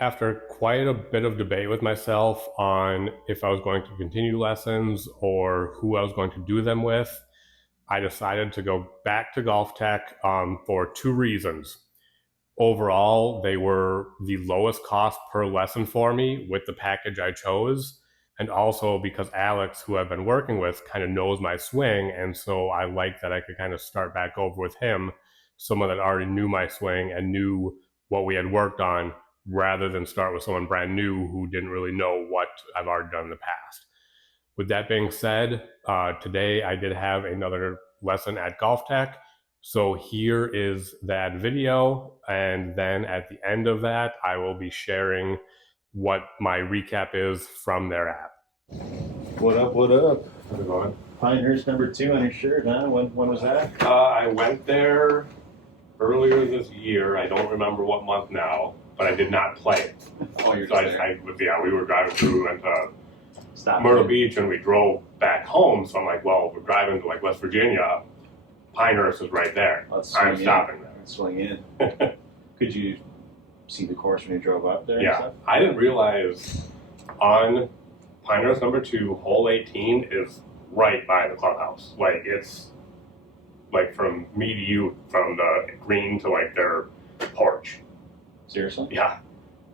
After quite a bit of debate with myself on if I was going to continue lessons or who I was going to do them with, I decided to go back to GolfTec for two reasons. Overall, they were the lowest cost per lesson for me with the package I chose. And also because Alex, who I've been working with, kind of knows my swing. And so I like that I could kind of start back over with him, someone that already knew my swing and knew what we had worked on, rather than start with someone brand new who didn't really know what I've already done in the past. With that being said, today I did have another lesson at GolfTec. So here is that video, and then at the end of that, I will be sharing what my recap is from their app. What up, what up? How's it going? Pinehurst #2 on your shirt, huh? When was that? I went there earlier this year. I don't remember what month now, but I did not play it. Oh, you're so we were driving through and Stop Myrtle Beach, and we drove back home. So I'm like, well, we're driving to like West Virginia. Pinehurst is right there. I'm stopping there. Let's swing in. Could you see the course when you drove up there? Yeah, I didn't realize on Pinehurst #2, hole 18 is right by the clubhouse. Like it's like from me to you, from the green to like their porch. Seriously? Yeah.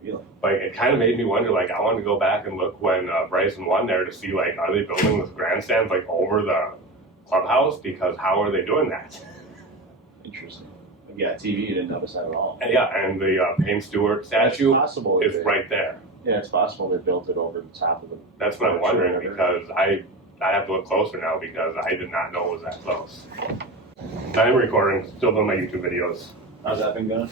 Really? Like it kind of made me wonder. Like I wanted to go back and look when Bryson won there to see like are they building this grandstand like over the clubhouse, because how are they doing that? Interesting. Yeah, TV, you didn't notice that at all. And and the Payne Stewart statue is right there. Yeah, it's possible they built it over the top of the... That's what I'm wondering, because I have to look closer now because I did not know it was that close. I'm recording, still doing my YouTube videos. How's that been going?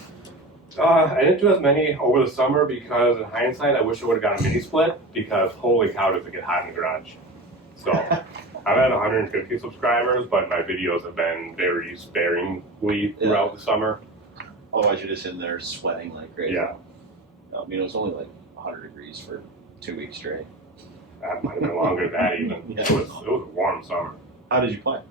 I didn't do as many over the summer because in hindsight I wish I would have got a mini split, because holy cow does it get hot in the garage. So I've had 150 subscribers, but my videos have been very sparingly throughout the summer. Otherwise you're just in there sweating like crazy. Yeah. No, I mean, it was only like 100 degrees for 2 weeks straight. That might have been longer than that even. Yeah. It was a warm summer. How did you play?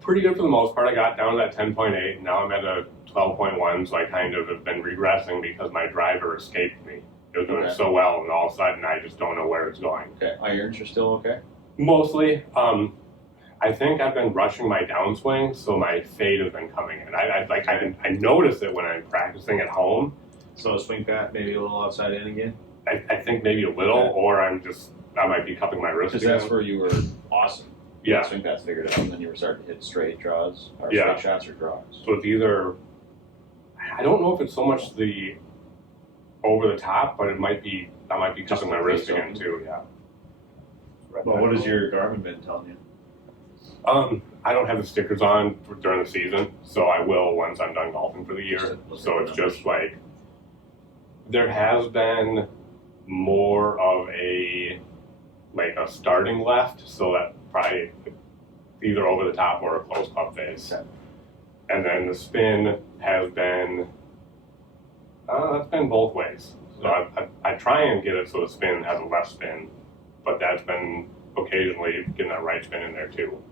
Pretty good for the most part. I got down to that 10.8, and now I'm at a 12.1, so I kind of have been regressing because my driver escaped me. It was doing so well, and all of a sudden I just don't know where it's going. Okay. Irons are still okay? Mostly. I think I've been rushing my downswing, so my fade has been coming in. I notice it when I'm practicing at home. So a swing pat, maybe a little outside in again? I think maybe a little, or I might be cupping my wrist. Because that's where you were awesome. Yeah. Swing pats figured it out, and then you were starting to hit straight draws, or straight shots or draws. So it's either, I don't know if it's so much the over the top, but I might be cupping my wrist again too, yeah. Well, what has your Garmin been telling you? I don't have the stickers on during the season, so I will once I'm done golfing for the year. So it's just like, there has been more of a starting left, so that probably either over the top or a close club face. Okay. And then the spin has been, that's been both ways. So I try and get it so the spin has a left spin, but that's been occasionally getting that right spin in there too.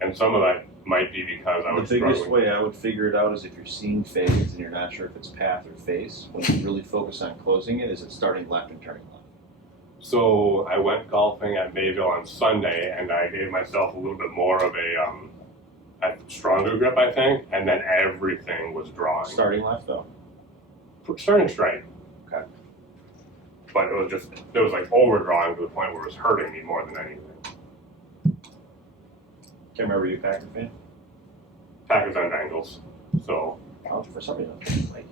And some of that might be because I was struggling. The biggest way I would figure it out is if you're seeing fades and you're not sure if it's path or face, when you really focus on closing it, is it starting left and turning left? So I went golfing at Mayville on Sunday, and I gave myself a little bit more of a stronger grip, I think, and then everything was drawing. Starting left, though? Starting straight. Okay. But it was like overdrawing to the point where it was hurting me more than anything. Can't remember, you Packer fan? Packers and Bengals. So. Oh, for some reason, like.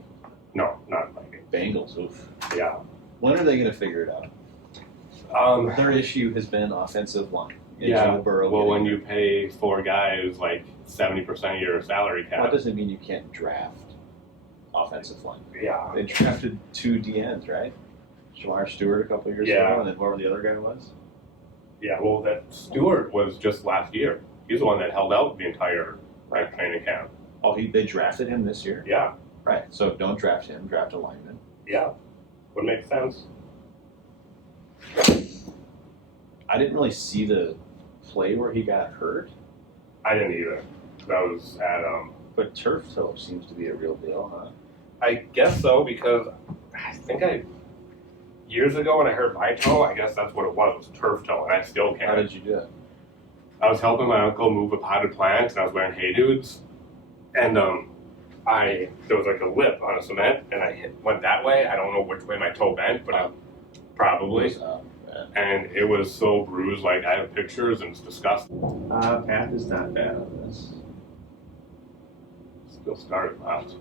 No, not Vikings. Bengals, oof. Yeah. When are they going to figure it out? Their issue has been offensive line. Yeah. Well, when you pay 4 guys like 70% of your salary cap. That doesn't mean you can't draft offensive line. Yeah. They drafted 2 DNs, right? Shamar Stewart a couple of years ago, and then whoever the other guy was. Yeah, well, that Stewart was just last year. He's the one that held out the entire training camp. Oh, they drafted him this year? Yeah. Right. So don't draft him. Draft a lineman. Yeah. Would make sense. I didn't really see the play where he got hurt. I didn't either. That was at But turf toe seems to be a real deal, huh? I guess so, because think years ago when I hurt my toe, I guess that's what it was turf toe, and I still can't. How did you do it? I was helping my uncle move a potted plant, and I was wearing Hey Dudes, and there was like a lip on a cement, and went that way. I don't know which way my toe bent, but probably. And it was so bruised. Like I have pictures, and it's disgusting. Path is not bad on this. Still started left.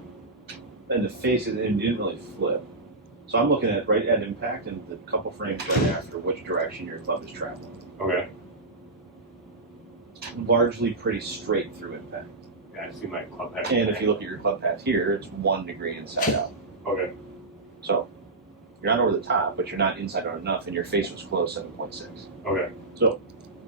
And the face, it didn't really flip. So I'm looking at right at impact and the couple frames right after which direction your club is traveling. Okay. Largely pretty straight through impact. Yeah, I see my club head. And if you look at your club path here, it's 1 degree inside out. Okay. So you're not over the top, but you're not inside out enough, and your face was close 7.6. Okay. So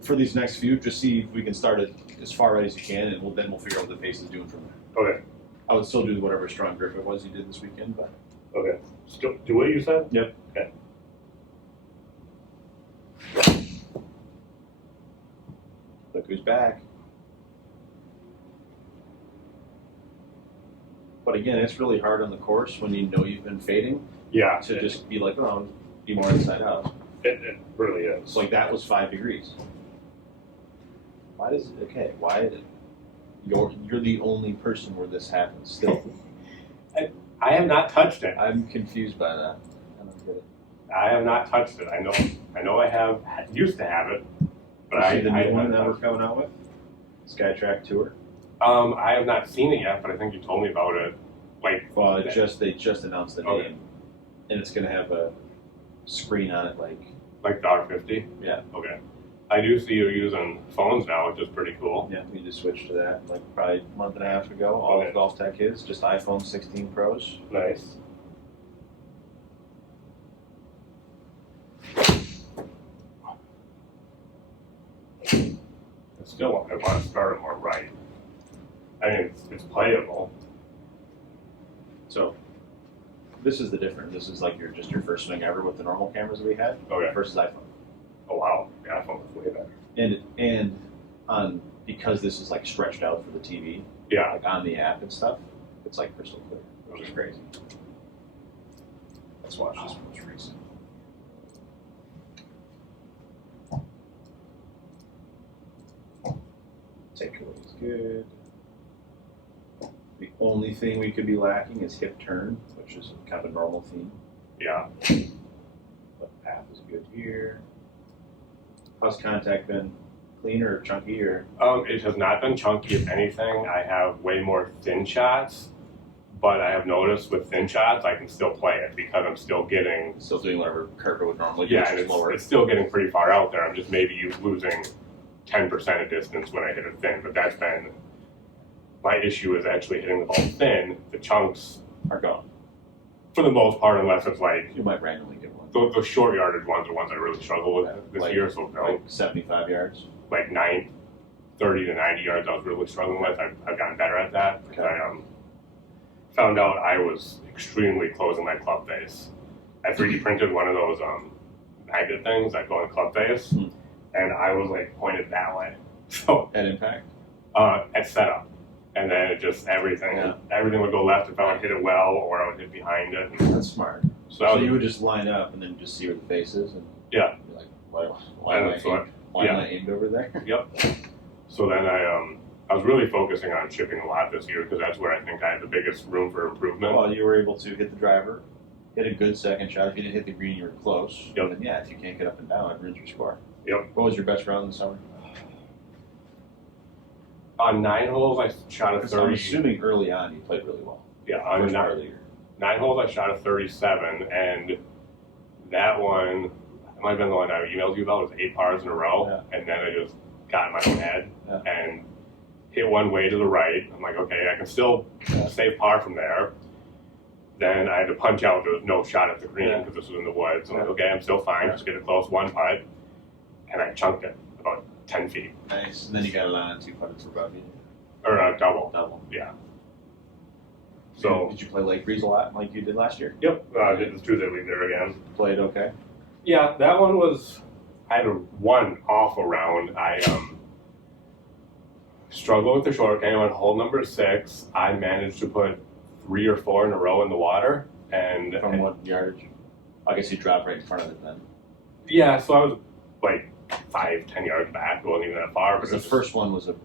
for these next few, just see if we can start it as far right as you can, and then we'll figure out what the face is doing from there. Okay. I would still do whatever strong grip it was you did this weekend, but. Okay. Still do what you said? Yep. Okay. Look who's back. But again, it's really hard on the course when you know you've been fading Yeah. to just be like, oh, be more inside out. It really is. It's like that was 5 degrees. Why does why you're the only person where this happens still? I have not touched it. I'm confused by that. I don't get it. I have not touched it. I know I have used to have it, but You see the new one that we're touched coming out with? Skytrack Tour. I have not seen it yet, but I think you told me about it. Like, Well, they just announced the Okay. name, and it's gonna have a screen on it like the R50. yeah. Okay. I do see you using phones now, which is pretty cool. Yeah, we just switched to that like probably a month and a half ago. All Okay. of GolfTec is just iPhone 16 Pros. Nice. Still, I want to start it more right. I mean, it's playable. So this is the difference. This is like your first swing ever with the normal cameras that we had Okay. versus iPhone. Oh wow, the iPhone is way better. And on because this is like stretched out for the TV, Yeah. like on the app and stuff, it's like crystal clear, which is crazy. Let's watch this most recent. Takeaway is good. The only thing we could be lacking is hip turn, which is kind of a normal theme. Yeah. But path is good here. How's contact been? Cleaner or chunky or? It has not been chunky. If anything, I have way more thin shots, but I have noticed with thin shots, I can still play it because I'm still getting. Still doing whatever Kirker would normally do. Yeah, and just lower. it's still getting pretty far out there. I'm just maybe losing 10% of distance when I hit it thin, but that's been my issue is actually hitting the ball thin. The chunks Are gone. for the most part, unless it's like You might randomly get one. those short yardage ones are ones I really struggle with this Like- year. So Like 75 yards. like 30 to 90 yards, I was really struggling with. I've gotten better at that. Okay. I found out I was extremely closing my club face. I 3D printed one of those magnet things that go in club face, Hmm. and I was like pointed that way. So At impact. at setup, and then it just everything would go left if I would hit it well, or I would hit behind it. And That's smart. so So you would just line up and then just see where the face is, and Yeah. be like, why am I Yeah. aimed over there? Yep. So then I was really focusing on chipping a lot this year because that's where I think I had the biggest room for improvement. Well, you were able to hit the driver, hit a good second shot. If you didn't hit the green, you were close. Yep. And then if you can't get up and down, it ruins your score. Yep. What was your best round in the summer? On 9 holes, I shot a 30. I'm assuming early on you played really well. Yeah, on First nine, part of the year. 9 holes, I shot a 37, and that one, it might have been the one I emailed you about, was 8 pars in a row, and then I just got in my own head and hit one way to the right. I'm like, okay, I can still save par from there. Then I had to punch out. There was no shot at the green because this was in the woods. I'm like, okay, I'm still fine. Just get it close, one putt, and I chunked it about 10 feet. Nice. And then you got it on 2 putted for bogey. Or a double. Double. Yeah. So, did you play Lake Breeze a lot like you did last year? yep, did the Tuesday league there again. Played okay. Yeah, that one was, I had one awful round. I struggled with the short game on hole number 6. I managed to put 3 or 4 in a row in the water, And From what yardage? I guess you dropped right in front of it then. Yeah, so I was like 5-10 yards back. It wasn't even that far. Because the first one was a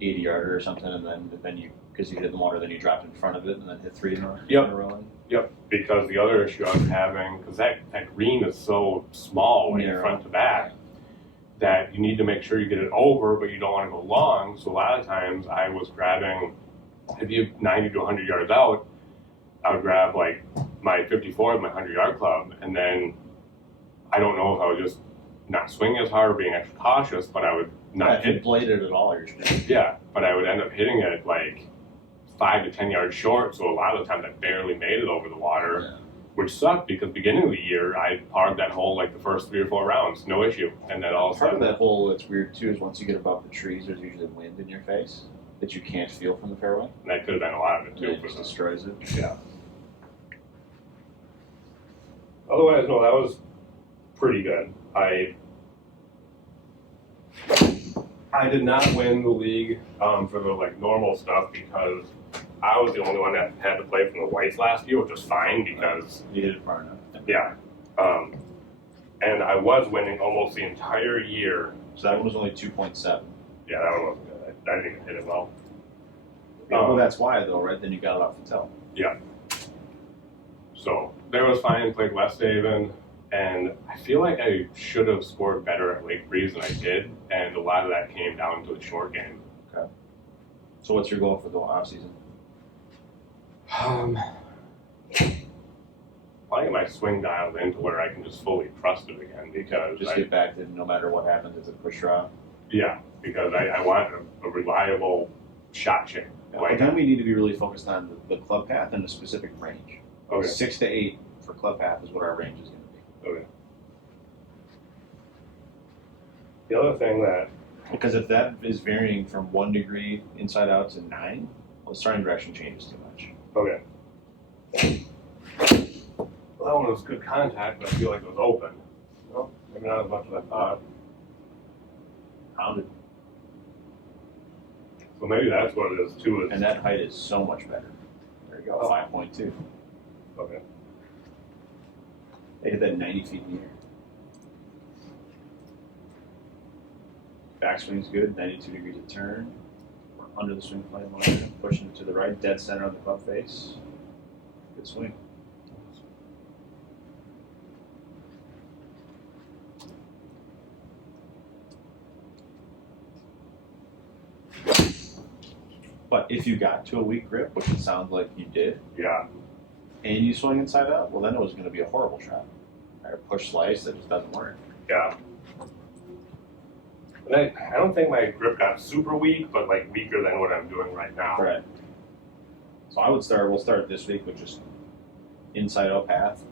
80 yarder or something, and then you, because you hit the water, then you dropped in front of it and then hit 3 in a row. Yep, because the other issue I was having, because that green is so small when you're front to back, that you need to make sure you get it over, but you don't want to go long. So a lot of times I was grabbing, if you 90 to 100 yards out, I would grab like my 54 with my 100-yard club, and then I don't know if I was just not swinging as hard or being extra cautious, but I would not hit bladed at all. Yeah, but I would end up hitting it like 5 to 10 yards short. So a lot of the times I barely made it over the water, which sucked because beginning of the year I parred that hole like the first 3 or 4 rounds, no issue, and then all of a sudden. Part of that hole that's weird too is once you get above the trees, there's usually wind in your face that you can't feel from the fairway. And that could have been a lot of it too. It just destroys it. Yeah. Otherwise, no, that was pretty good. I did not win the league for the like normal stuff because I was the only one that had to play from the whites last year, which was fine because you did it far enough. Yeah, and I was winning almost the entire year. So that one was only 2.7. Yeah, that one wasn't good. I didn't even hit it well. Well, that's why though, right? Then you got it off the toe. Yeah. So there was fine. Played West Haven. And I feel like I should have scored better at Lake Breeze than I did, and a lot of that came down to the short game. Okay. So what's your goal for the off season? I get my swing dialed into where I can just fully trust it again because just get back to no matter what happens, it's a push draw. Yeah, because I want a reliable shot chain. Yeah, like then we need to be really focused on the club path and the specific range. Okay. 6 to 8 for club path is what our range is going to be. Okay. The other thing that, because if that is varying from 1 degree inside out to 9, well, the starting direction changes too much. Okay. Well, that one was good contact, but I feel like it was open. Well, maybe not as much as I thought. Pounded. So maybe that's what it is too. And that height is so much better. There you go, 5.2. Okay. They hit that 90 feet in the air. Backswing's good, 92 degrees of turn. We're under the swing plane line, pushing it to the right, dead center on the club face. Good swing. But if you got to a weak grip, which it sounds like you did, and you swing inside out, well then it was going to be a horrible shot. Or a push slice that just doesn't work. Yeah. And I don't think my grip got super weak, but like weaker than what I'm doing right now. Right. So we'll start this week with just inside out path,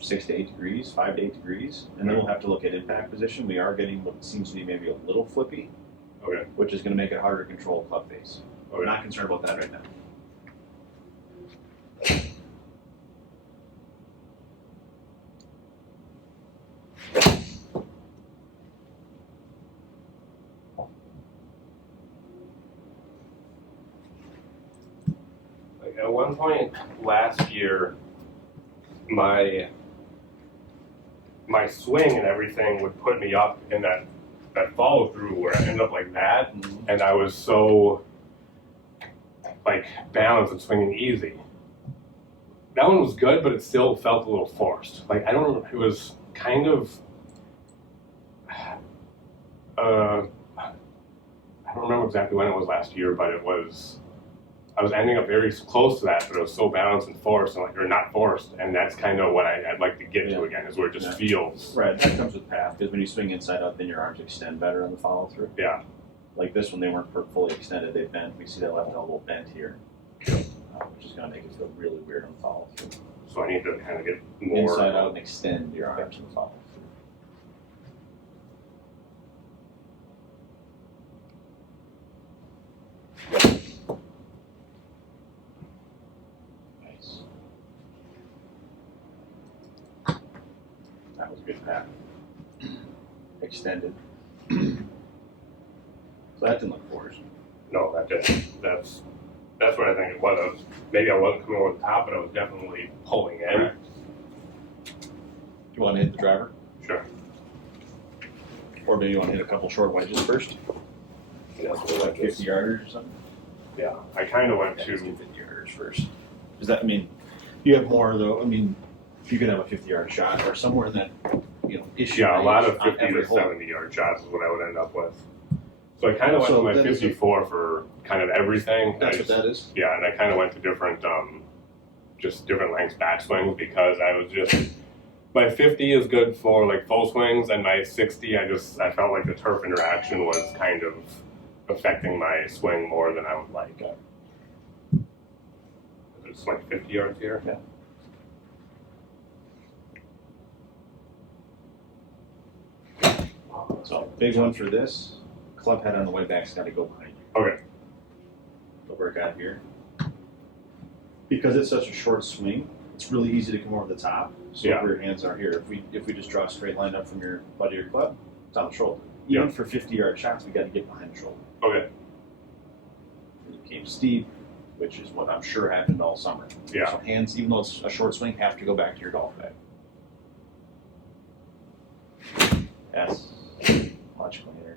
6 to 8 degrees, 5 to 8 degrees, and then we'll have to look at impact position. We are getting what seems to be maybe a little flippy, which is going to make it harder to control club face. We're not concerned about that right now. At one point last year, my swing and everything would put me up in that follow through where I end up like that, and I was so like balanced and swinging easy. That one was good, but it still felt a little forced. Like I don't know, it was kind of I don't remember exactly when it was last year, but it was. I was ending up very close to that, but it was so balanced and forced, and or not forced, and that's kind of what I'd like to get to again, is where it just feels. Right, that comes with path, because when you swing inside out, then your arms extend better on the follow through. Yeah. Like this one, they weren't fully extended, they bent. We see that left elbow bent here, which is going to make it feel really weird on the follow through. So I need to kind of get more inside out and extend your arms on the follow through. That was a good path. Extended. So that didn't look forced. No, that didn't. That's That's what I think it was. Maybe I wasn't coming over the top, but I was definitely pulling in. Do you want to hit the driver? Sure. Or maybe you want to hit a couple short wedges first? Yeah, so Like 50 yarders or something? Yeah, I kind of went Yeah, to. let's get 50 yarders first. Does that mean you have more though? I mean, you could have a 50-yard shot or somewhere in that, issue. Yeah, a lot of range 50 on every to hole. 70-yard shots is what I would end up with. So I kind of went So to my that is 54 for kind of everything. That's what that is? Yeah, and I kind of went to different, just different lengths backswings because I was just, my 50 is good for like full swings, and my 60, I felt like the turf interaction was kind of affecting my swing more than I would like. It's like 50 yards here. Yeah. So big one for this. Club head on the way back's got to go behind you. Okay. So work out here. Because it's such a short swing, it's really easy to come over the top. So Yeah. where your hands are here. If we just draw a straight line up from your butt of your club, it's on the shoulder. Even Yeah. for 50-yard shots, we got to get behind the shoulder. Okay. And it came steep, which is what I'm sure happened all summer. Yeah. So hands, even though it's a short swing, have to go back to your golf bag. Yes. Much cleaner.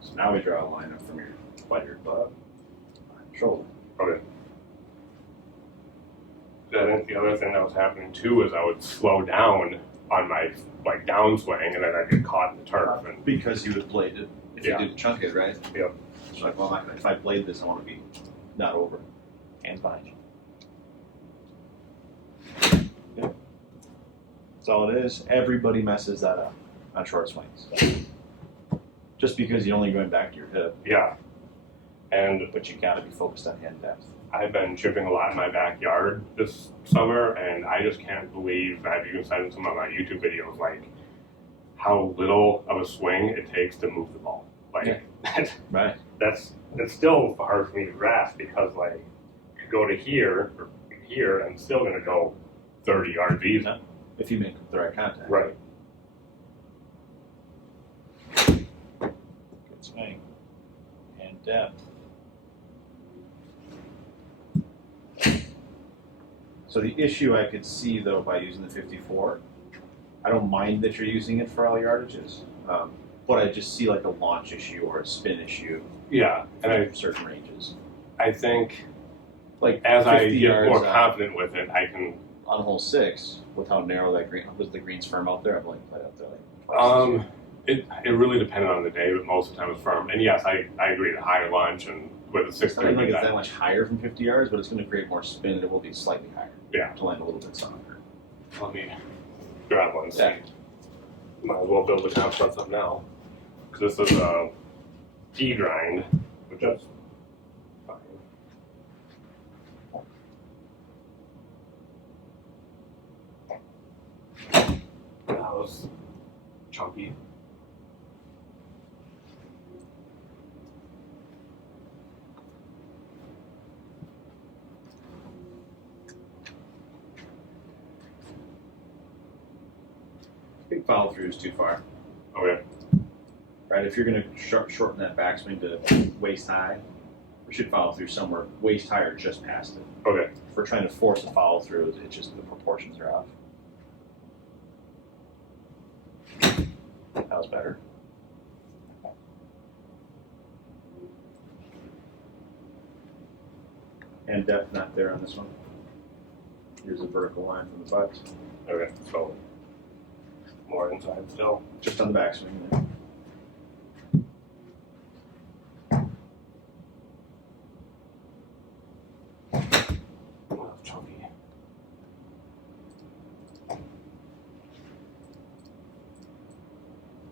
So now we draw a line up from your butt of your club, behind the shoulder. Okay. I think the other thing that was happening too is I would slow down on my like downswing, and then I'd get caught in the turf. And Because you would blade it if Yeah. you didn't chunk it, right? Yep. So like, well, I'm not gonna, if I blade this, I want to be not over. Hands behind you. Yeah. That's all it is. Everybody messes that up on short swings. Just because you're only going back to your hip, yeah, and but you gotta be focused on hand depth. I've been chipping a lot in my backyard this summer, and I just can't believe, I've even said in some of my YouTube videos, like how little of a swing it takes to move the ball. Like Yeah. Right. that's still hard for me to grasp because like you go to here or here, and I'm still gonna go 30 yards easy. Yeah. If you make the right contact. Right. Good swing. And depth. So the issue I could see though by using the 54, I don't mind that you're using it for all yardages, but I just see like a launch issue or a spin issue Yeah, and for certain ranges. I think Like as I 50 get yards more confident with it, I can. on hole 6, with how narrow that green was, the green's firm out there. I'm like played out there like twice as It really depended on the day, but most of the time it was firm. And yes, I agree. The higher launch and with the It's 6 not even like it's that much higher from 50 yards, but it's going to create more spin and it will be slightly higher. Yeah. To land a little bit softer. Let me grab one. Yeah. Might as well build the confidence up now, because this is a D grind, which is fine. That was chunky. Big follow through is too far. Okay. Right? If you're going to shorten that backswing to waist high, we should follow through somewhere waist high or just past it. Okay. If we're trying to force a follow through, it's just the proportions are off. That was better. And depth not there on this one. Here's a vertical line from the butt. Okay. So more inside still. Just on the backswing there. Oh, chunky.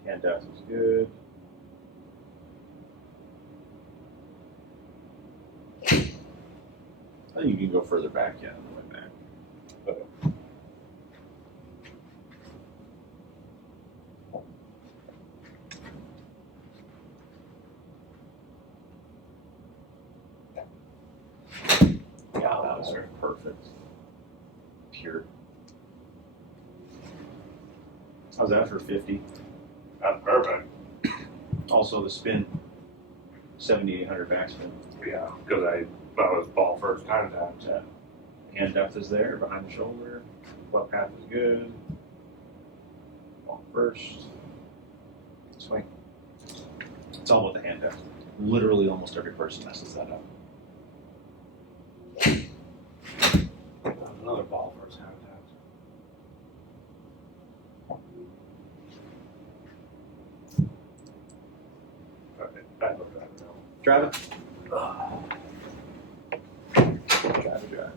Hand depth is good. I think you can go further back, yeah, on the way back. Okay. Yeah, that was perfect. Pure. How's that for 50? That's perfect. Also, the spin, 7,800 backspin. Yeah, because that was ball first contact. Yeah. Hand depth is there, behind the shoulder. Club path is good. Ball first. Swing. It's all about the hand depth. Literally almost every person messes that up. Another ball first contact. Okay, back up that now. Drive it. Drive it.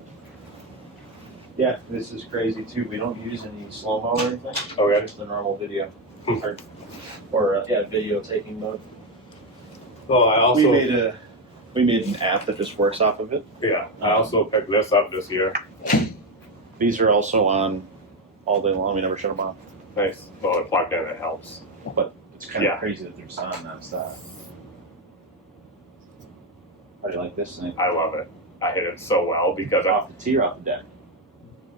Yeah, this is crazy too. We don't use any slow-mo or anything. Okay. Just the normal video. or video taking mode. Well, I also We made an app that just works off of it. yeah. I also picked this up this year. These are also on all day long. We never shut them off. Nice. Well, it plugged in. It helps. But it's kind of crazy that they're just on nonstop. How do you like this thing? I love it. I hit it so well because Off the tee or off the deck?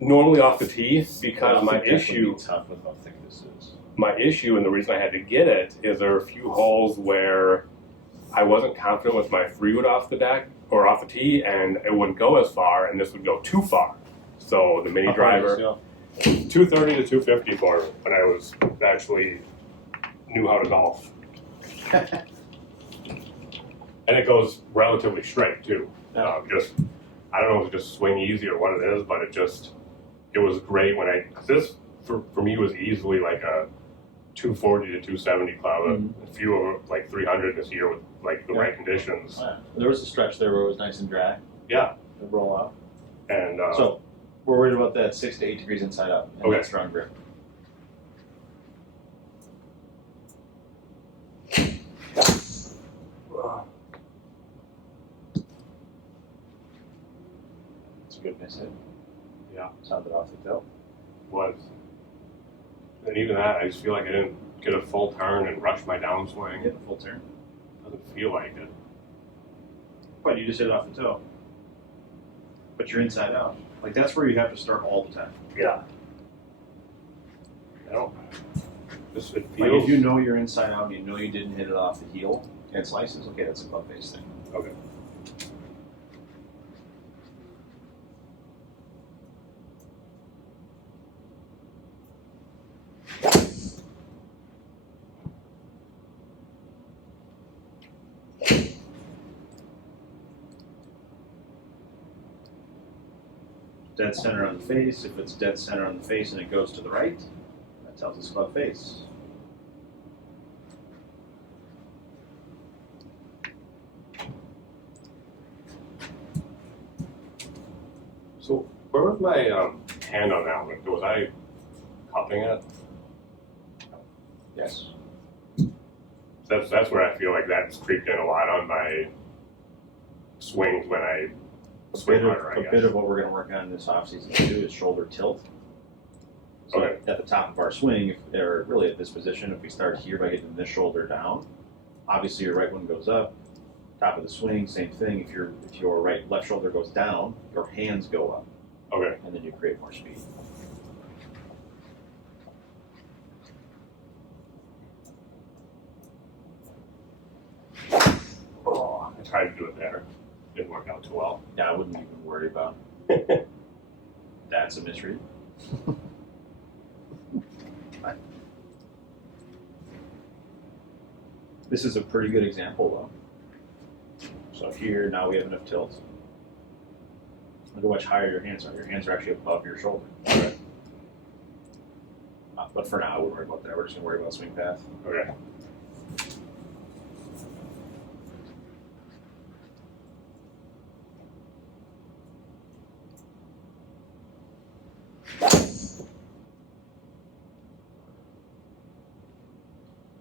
normally off the tee because Off my the deck would issue. be tough with how thick this is. My issue and the reason I had to get it is there are a few holes where I wasn't confident with my 3-wood off the deck or off the tee, and it wouldn't go as far, and this would go too far. So the mini How far does driver, this 230 to 250 for me when I was actually knew how to golf, go? and it goes relatively straight too. Yeah. Just I don't know if it's just swing easy or what it is, but it was great when this for me was easily like a 240 to 270 club. A few of them, like 300 this year with like the right conditions. Yeah. There was a stretch there where it was nice and dry. Yeah, To roll out. and So we're worried about that 6 to 8 degrees inside out and Okay. that strong grip. It's a good miss hit. yeah, Sounded off the tail. was. And even that, I just feel like I didn't get a full turn and rush my downswing. Hit a full turn. Doesn't feel like it. But you just hit it off the toe. But you're inside out. Like that's where you have to start all the time. Yeah. I don't. Just it Like feels. if you know you're inside out and you know you didn't hit it off the heel and it slices, okay, that's a club face thing. Okay. Dead center on the face. If it's dead center on the face and it goes to the right, that tells us club face. So where was my hand on that one? Was I cupping it? Yes. That's where I feel like that's creeped in a lot on my swings when I swing harder, I A guess. bit of what we're going to work on this offseason too is shoulder tilt. So Okay. at the top of our swing, if they're really at this position, if we start here by getting this shoulder down, obviously your right one goes up. Top of the swing, same thing. If your left shoulder goes down, your hands go up, Okay. and then you create more speed. Oh, I tried to do it there. Didn't work out too well. Yeah, I wouldn't even worry about. That's a misread. This is a pretty good example though. So here, now we have enough tilt. Look at how much higher your hands are. Your hands are actually above your shoulder. Okay. But for now, I wouldn't worry about that. We're just gonna worry about swing path. Okay.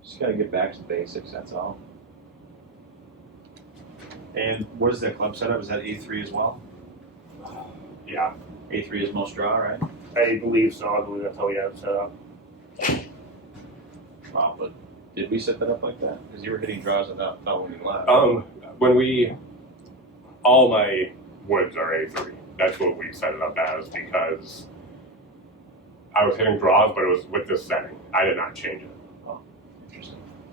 Just gotta get back to the basics, that's all. And what is that club setup? Is that A3 as well? Yeah. A3 is most draw, right? I believe so. I believe that's how we have it set up. Wow, but did we set that up like that? Because you were hitting draws without when we left. When all my woods are A3. That's what we set it up as because I was hitting draws, but it was with this setting. I did not change it. Oh,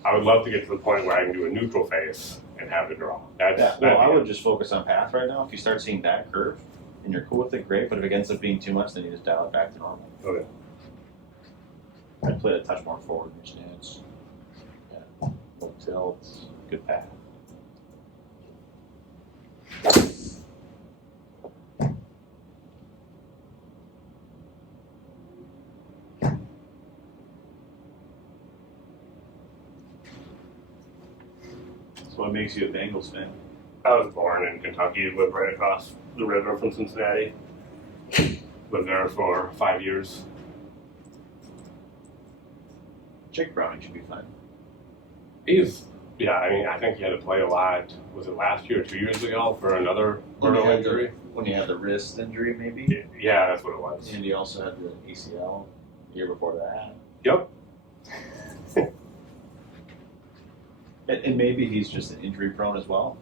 I would love to get to the point where I can do a neutral face and have the draw. I would just focus on path right now. If you start seeing that curve and you're cool with it, great. But if it ends up being too much, then you just dial it back to normal. Okay. I'd play it a touch more forward in your stance. Yeah, low tilt, good path. So what makes you a Bengals fan? I was born in Kentucky, lived right across the river from Cincinnati. Lived there for 5 years. Jake Browning should be fine. I think he had to play a lot. Was it last year or 2 years ago for another injury? When he had the wrist injury, maybe? Yeah, that's what it was. And he also had the ACL the year before that. Yep. And maybe he's just an injury prone as well.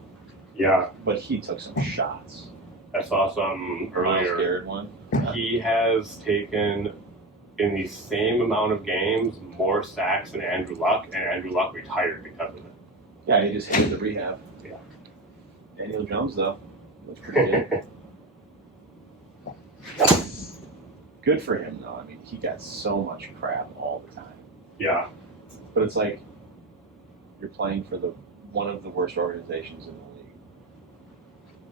Yeah. But he took some shots. I saw some earlier. Scared one. He has taken, in the same amount of games, more sacks than Andrew Luck, and Andrew Luck retired because of it. Yeah, he just hated the rehab. Yeah. Daniel Jones, though, looks pretty good. Good for him, though. I mean, he got so much crap all the time. Yeah. But it's like you're playing for one of the worst organizations in the league.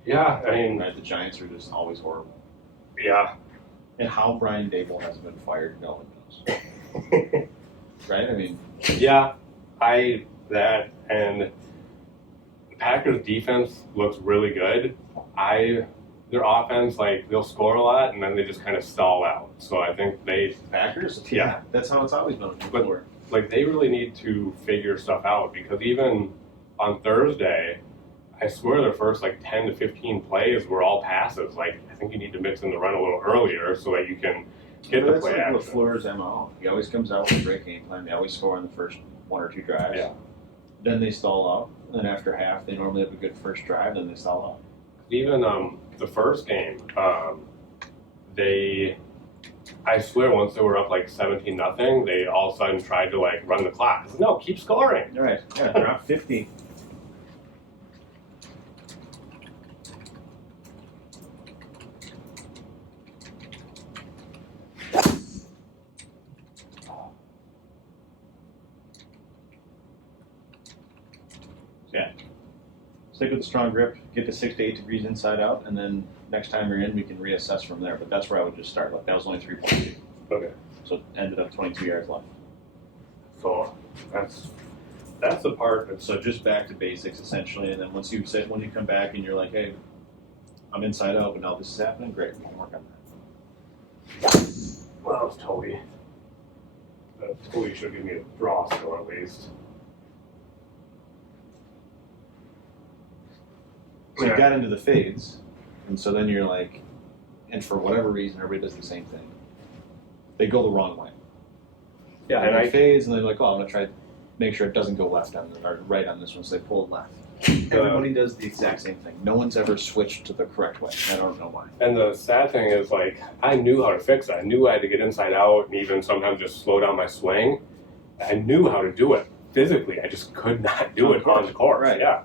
Yeah, I mean, right? The Giants are just always horrible. Yeah. And how Brian Dable hasn't been fired, no one knows. Right? I mean, yeah, and the Packers defense looks really good. Their offense, like, they'll score a lot and then they just kind of stall out. So I think Packers? Yeah. That's how it's always been before. Like, they really need to figure stuff out, because even on Thursday, I swear their first, 10 to 15 plays were all passes. Like, I think you need to mix in the run a little earlier so that you can get the play action. That's LaFleur's MO. He always comes out with a great game plan. They always score on the first 1 or 2 drives. Yeah. Then they stall out. And after half, they normally have a good first drive, then they stall out. Even the first game, I swear once they were up 17-0, they all of a sudden tried to run the clock. I said, no, keep scoring. All right. Yeah, they're up 50. Yeah. Stick with the strong grip, get to 6 to 8 degrees inside out, and then next time you're in, we can reassess from there. But that's where I would just start. That was only 3.2. Okay. So it ended up 22 yards left. So that's the part. So just back to basics essentially, and then when you come back and you're like, hey, I'm inside out, but now this is happening, great, we can work on that. Well, that was Toby. Toby should give me a draw still at least. So you got into the fades, and so then you're like, and for whatever reason, everybody does the same thing. They go the wrong way. Yeah, and I fades, and they're like, oh, I'm gonna try to make sure it doesn't go left on or right on this one, so they pull it left. Everybody does the exact same thing. No one's ever switched to the correct way. I don't know why. And the sad thing is, I knew how to fix it. I knew I had to get inside out and even sometimes just slow down my swing. I knew how to do it physically. I just could not do it on the court. Right. Yeah.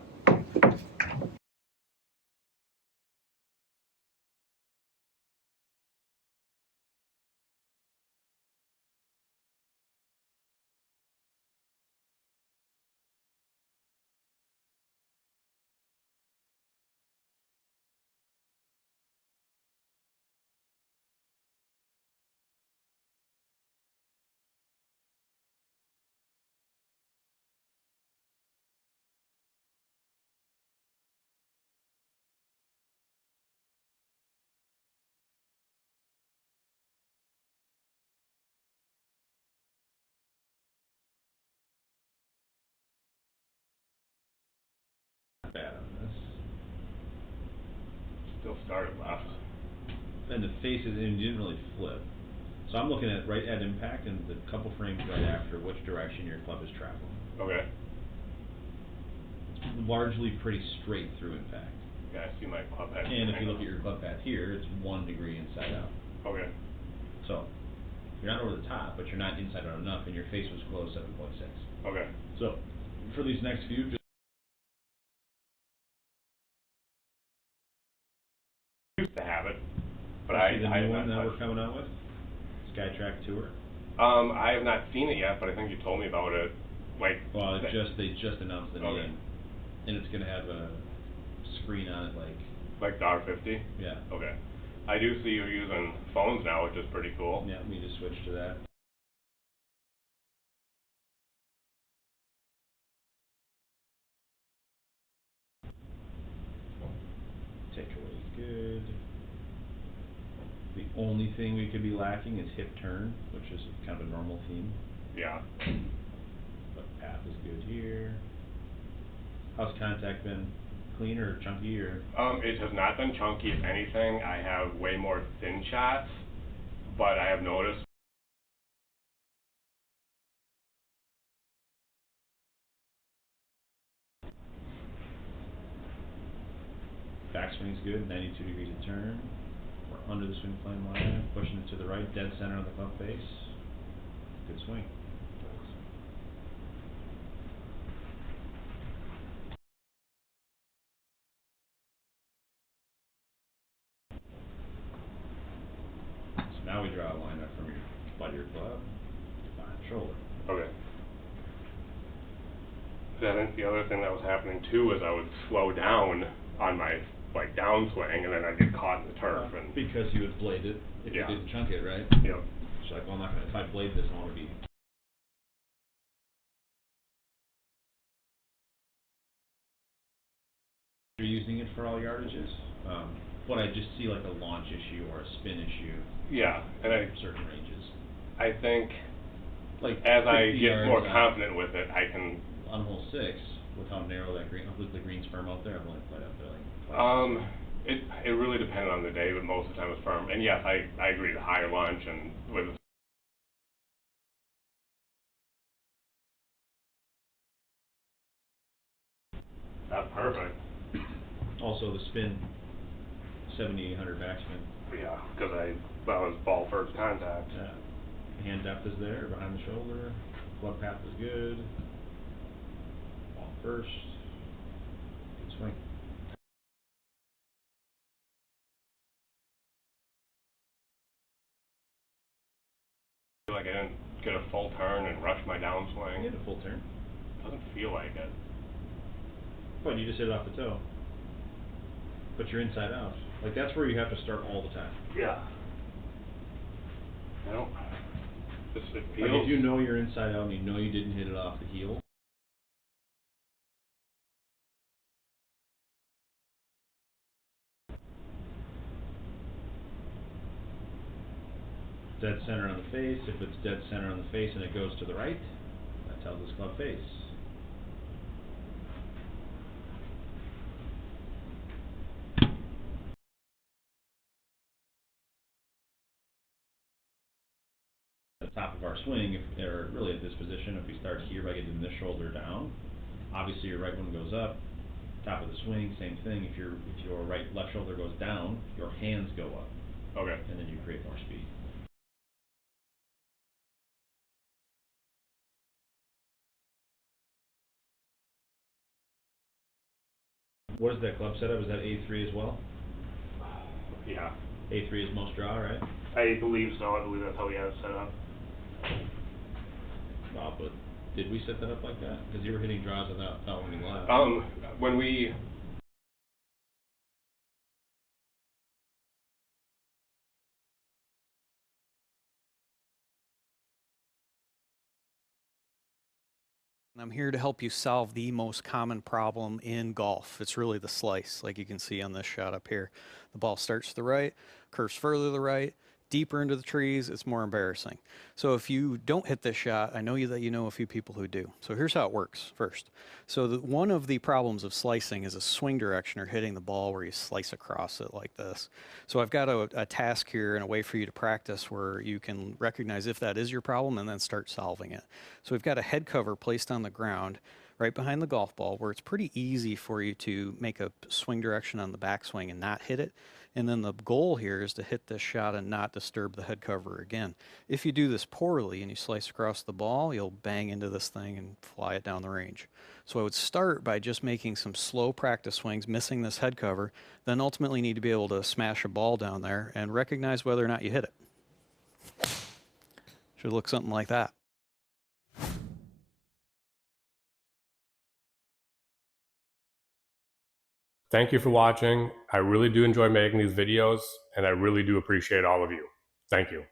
Bad on this. Still started left. And the faces, and you didn't really flip. So I'm looking at right at impact and the couple frames right after which direction your club is traveling. Okay. It's largely pretty straight through impact. Yeah, I see my club head. And if you look at your club path here, it's 1 degree inside out. Okay. So you're not over the top, but you're not inside out enough, and your face was closed 7.6. Okay. So for these next few, just used to have it, but see the I new have one not that we're touched coming out with, Skytrack Tour. I have not seen it yet, but I think you told me about it. Like, Well, they just announced the Okay. name, and it's gonna have a screen on it like the R50. yeah. Okay. I do see you're using phones now, which is pretty cool. Yeah, let me just switch to that. Takeaway good. The only thing we could be lacking is hip turn, which is kind of a normal theme. Yeah. But path is good here. How's contact been? Clean or chunky or? It has not been chunky. If anything, I have way more thin shots, but I have noticed. Backswing's good, 92 degrees of turn. We're under the swing plane line, pushing it to the right, dead center on the club face. Good swing. So now we draw a line up from your butt of your club to behind the shoulder. Okay. I think the other thing that was happening too was I would slow down on my downswing, and then I'd get caught in the turf. And Because you would blade it if Yeah. you didn't chunk it, right? you know, It's like, well, I'm not gonna, if I blade this, I want to be. You're using it for all yardages, but I just see like a launch issue or a spin issue yeah, and in certain ranges. I think Like as I 50 get more yards confident with it, I can. on hole 6, with how narrow that green, with the green's firm out there, I've only played up there like. It really depended on the day, but most of the time it was firm. And yes, I agree. The higher launch and with that's perfect. Also the spin, 7,800 backspin. Yeah, because that was ball first contact. Yeah. Hand depth is there, behind the shoulder. Club path is good. Ball first. Good swing. I feel like I didn't get a full turn and rush my You downswing. hit a full turn. Doesn't feel like it. But you just hit it off the toe. But you're inside out. Like that's where you have to start all the time. Yeah. No. It feels. Like if you know you're inside out and you know you didn't hit it off the heel. Dead center on the face. If it's dead center on the face and it goes to the right, that tells us club face. The top of our swing, if they're really at this position, if we start here by getting this shoulder down, obviously your right one goes up. Top of the swing, same thing. If your left shoulder goes down, your hands go up, Okay. and then you create more speed. What is that club setup? Is that A3 as well? Yeah. A3 is most draw, right? I believe so. I believe that's how we have it set up. But did we set that up like that? Because you were hitting draws without any left. When we. I'm here to help you solve the most common problem in golf. It's really the slice, like you can see on this shot up here. The ball starts to the right, curves further to the right, deeper into the trees. It's more embarrassing. So if you don't hit this shot, I know that you know a few people who do. So here's how it works first. So one of the problems of slicing is a swing direction or hitting the ball where you slice across it like this. So I've got a task here and a way for you to practice where you can recognize if that is your problem and then start solving it. So we've got a head cover placed on the ground right behind the golf ball, where it's pretty easy for you to make a swing direction on the backswing and not hit it. And then the goal here is to hit this shot and not disturb the head cover again. If you do this poorly and you slice across the ball, you'll bang into this thing and fly it down the range. So I would start by just making some slow practice swings, missing this head cover, then ultimately need to be able to smash a ball down there and recognize whether or not you hit it. Should look something like that. Thank you for watching. I really do enjoy making these videos, and I really do appreciate all of you. Thank you.